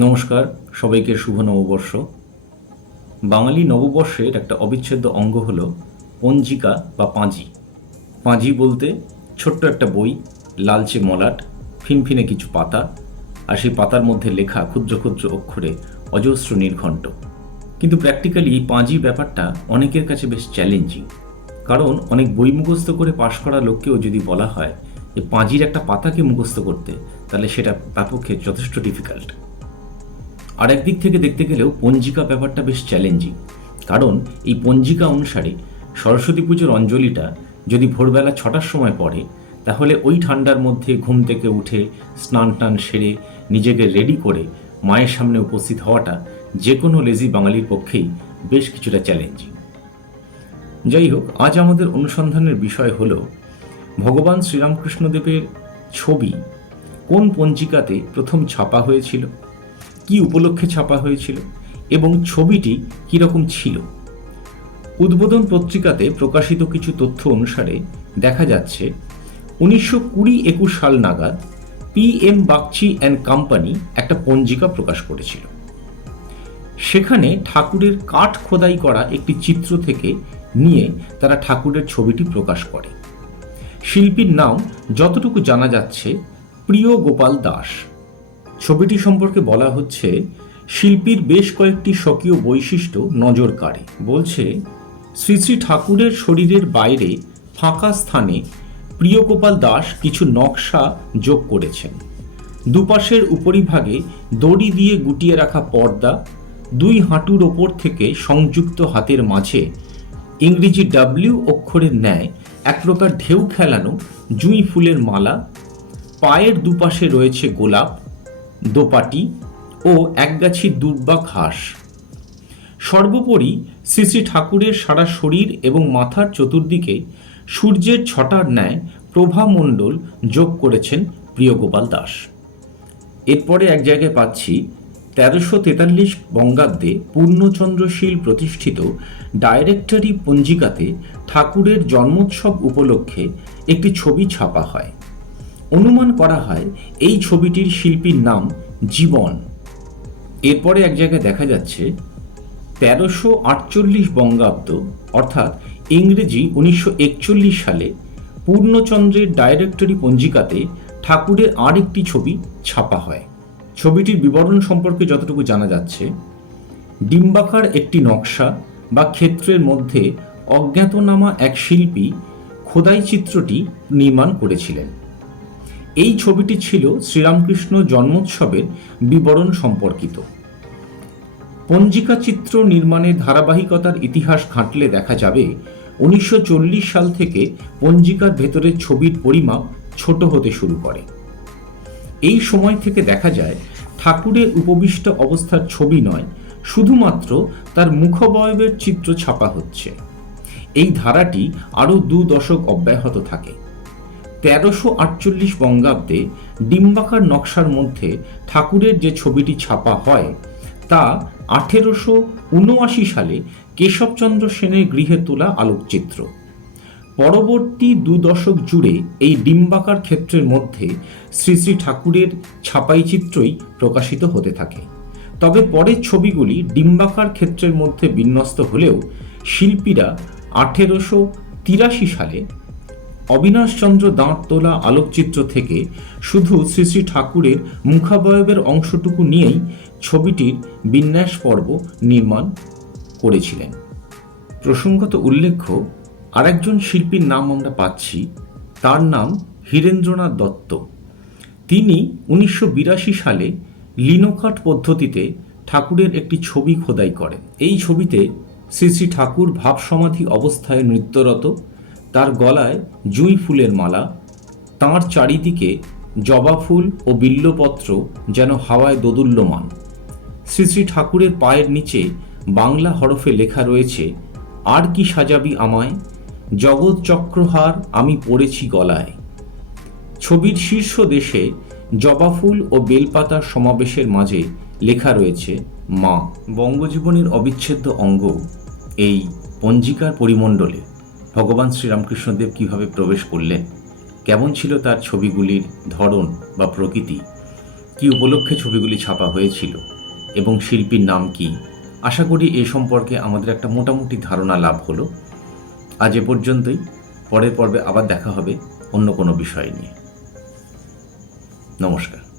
নমস্কার, সবাইকে শুভ নববর্ষ। বাঙালি নববর্ষের একটা অবিচ্ছেদ্য অঙ্গ হল পঞ্জিকা বা পাঁজি। পাঁজি বলতে ছোট্ট একটা বই, লালচে মলাট, ফিনফিনে কিছু পাতা, আর সেই পাতার মধ্যে লেখা ক্ষুদ্র ক্ষুদ্র অক্ষরে অজস্র নির্ঘণ্ট। কিন্তু প্র্যাকটিক্যালি এই পাঁজি ব্যাপারটা অনেকের কাছে বেশ চ্যালেঞ্জিং কারণ অনেক বই মুখস্থ করে পাশ করা লোককেও যদি বলা হয় যে পাঁজির একটা পাতাকে মুখস্থ করতে, তাহলে সেটা তার পক্ষে যথেষ্ট ডিফিকাল্ট আর একদিক থেকে দেখতে গেলেও পঞ্জিকা ব্যাপারটা বেশ চ্যালেঞ্জিং কারণ এই পঞ্জিকা অনুসারে সরস্বতী পুজোর অঞ্জলিটা যদি ভোরবেলা ছটার সময় পড়ে, তাহলে ওই ঠান্ডার মধ্যে ঘুম থেকে উঠে, স্নান টান সেরে, নিজেকে রেডি করে মায়ের সামনে উপস্থিত হওয়াটা যে কোনো লেজি বাঙালির পক্ষেই বেশ কিছুটা চ্যালেঞ্জিং যাই হোক, আজ আমাদের অনুসন্ধানের বিষয় হল, ভগবান শ্রীরামকৃষ্ণদেবের ছবি কোন পঞ্জিকাতে প্রথম ছাপা হয়েছিল? কি উপলক্ষে ছাপা হয়েছিল এবং ছবিটি কীরকম ছিল? উদ্বোধন পত্রিকাতে প্রকাশিত কিছু তথ্য অনুসারে দেখা যাচ্ছে, উনিশশো কুড়ি একুশ সাল নাগাদ P M Bagchi and company একটা পঞ্জিকা প্রকাশ করেছিল। সেখানে ঠাকুরের কাঠ খোদাই করা একটি চিত্র থেকে নিয়ে তারা ঠাকুরের ছবিটি প্রকাশ করে। শিল্পীর নাম যতটুকু জানা যাচ্ছে, প্রিয় গোপাল দাস। ছবিটি সম্পর্কে বলা হচ্ছে, শিল্পীর বেশ কয়েকটি স্বকীয় বৈশিষ্ট্য নজর কাড়ে বলছে, শ্রী শ্রী ঠাকুরের শরীরের বাইরে ফাঁকা স্থানে প্রিয়গোপাল দাস কিছু নকশা যোগ করেছেন। দুপাশের উপরিভাগে দড়ি দিয়ে গুটিয়ে রাখা পর্দা, দুই হাঁটুর ওপর থেকে সংযুক্ত হাতের মাঝে ইংরেজি ডাব্লিউ অক্ষরের ন্যায় এক প্রকার ঢেউ খেলানো জুঁই ফুলের মালা, পায়ের দুপাশে রয়েছে গোলাপ দোপাটি ও একগাছি দুর্বা ঘাস সর্বোপরি শ্রী শ্রী ঠাকুরের সারা শরীর এবং মাথার চতুর্দিকে সূর্যের ছটার ন্যায় প্রভামণ্ডল যোগ করেছেন প্রিয়গোপাল দাস। এরপরে এক জায়গায় পাচ্ছি তেরোশো তেতাল্লিশ বঙ্গাব্দে পূর্ণচন্দ্রশীল প্রতিষ্ঠিত ডাইরেক্টরি পঞ্জিকাতে ঠাকুরের জন্মোৎসব উপলক্ষে একটি ছবি ছাপা হয়। অনুমান করা হয় এই ছবিটির শিল্পীর নাম জীবন। এরপরে এক জায়গায় দেখা যাচ্ছে, তেরোশো আটচল্লিশ বঙ্গাব্দ, অর্থাৎ ইংরেজি উনিশশো একচল্লিশ সালে পূর্ণচন্দ্রের ডাইরেক্টরি পঞ্জিকাতে ঠাকুরের আরেকটি ছবি ছাপা হয়। ছবিটির বিবরণ সম্পর্কে যতটুকু জানা যাচ্ছে, ডিম্বাকার একটি নকশা বা ক্ষেত্রের মধ্যে অজ্ঞাতনামা এক শিল্পী খোদাই চিত্রটি নির্মাণ করেছিলেন। এই ছবিটি ছিল শ্রীরামকৃষ্ণ জন্মোৎসবের বিবরণ সম্পর্কিত। পঞ্জিকা চিত্র নির্মাণের ধারাবাহিকতার ইতিহাস ঘাঁটলে দেখা যাবে, উনিশশো চল্লিশ সাল থেকে পঞ্জিকার ভেতরের ছবির পরিমাপ ছোট হতে শুরু করে। এই সময় থেকে দেখা যায়, ঠাকুরের উপবিষ্ট অবস্থার ছবি নয়, শুধুমাত্র তার মুখবয়বের চিত্র ছাপা হচ্ছে। এই ধারাটি আরও দু দশক অব্যাহত থাকে। তেরোশো আটচল্লিশ বঙ্গাব্দে ডিম্বাকার নকশার মধ্যে ঠাকুরের যে ছবিটি ছাপা হয়, তা আঠেরোশো উনআশি সালে কেশবচন্দ্র সেনের গৃহে তোলা আলোকচিত্র। পরবর্তী দু দশক জুড়ে এই ডিম্বাকার ক্ষেত্রের মধ্যে শ্রী শ্রী ঠাকুরের ছাপাই চিত্রই প্রকাশিত হতে থাকে। তবে পরের ছবিগুলি ডিম্বাকার ক্ষেত্রের মধ্যে বিন্যস্ত হলেও শিল্পীরা আঠেরোশো তিরাশি সালে অবিনাশচন্দ্র দাঁত তোলা আলোকচিত্র থেকে শুধু শ্রী শ্রী ঠাকুরের মুখাবয়বের অংশটুকু নিয়েই ছবিটির বিন্যাস পর্ব নির্মাণ করেছিলেন। প্রসঙ্গত উল্লেখ্য, আরেকজন শিল্পীর নাম আমরা পাচ্ছি, তার নাম হীরেন্দ্রনাথ দত্ত। তিনি উনিশশো বিরাশি সালে লিনোকাট পদ্ধতিতে ঠাকুরের একটি ছবি খোদাই করেন। এই ছবিতে শ্রী শ্রী ঠাকুর ভাবসমাধি অবস্থায় নৃত্যরত তার গলায় জুঁই ফুলের মালা, তাঁর চারিদিকে জবা ফুল ও বিল্লপত্র যেন হাওয়ায় দোদুল্যমান। শ্রী শ্রী ঠাকুরের পায়ের নিচে বাংলা হরফে লেখা রয়েছে, আর কি সাজাবি আমায়, জগৎ চক্রহার আমি পড়েছি গলায়। ছবির শীর্ষ দেশে জবা ফুল ও বেলপাতার সমাবেশের মাঝে লেখা রয়েছে, মা। বঙ্গজীবনের অবিচ্ছেদ্য অঙ্গ এই পঞ্জিকার পরিমণ্ডলে। ভগবান শ্রীরামকৃষ্ণদেব কীভাবে প্রবেশ করলেন? কেমন ছিল তার ছবিগুলির ধরন বা প্রকৃতি? কি উপলক্ষে ছবিগুলি ছাপা হয়েছিল? এবং শিল্পীর নাম কি? আশা করি এ সম্পর্কে আমাদের একটা মোটামুটি ধারণা লাভ হলো। আজ এ পর্যন্তই। পরের পর্বে আবার দেখা হবে অন্য কোনো বিষয় নিয়ে। নমস্কার।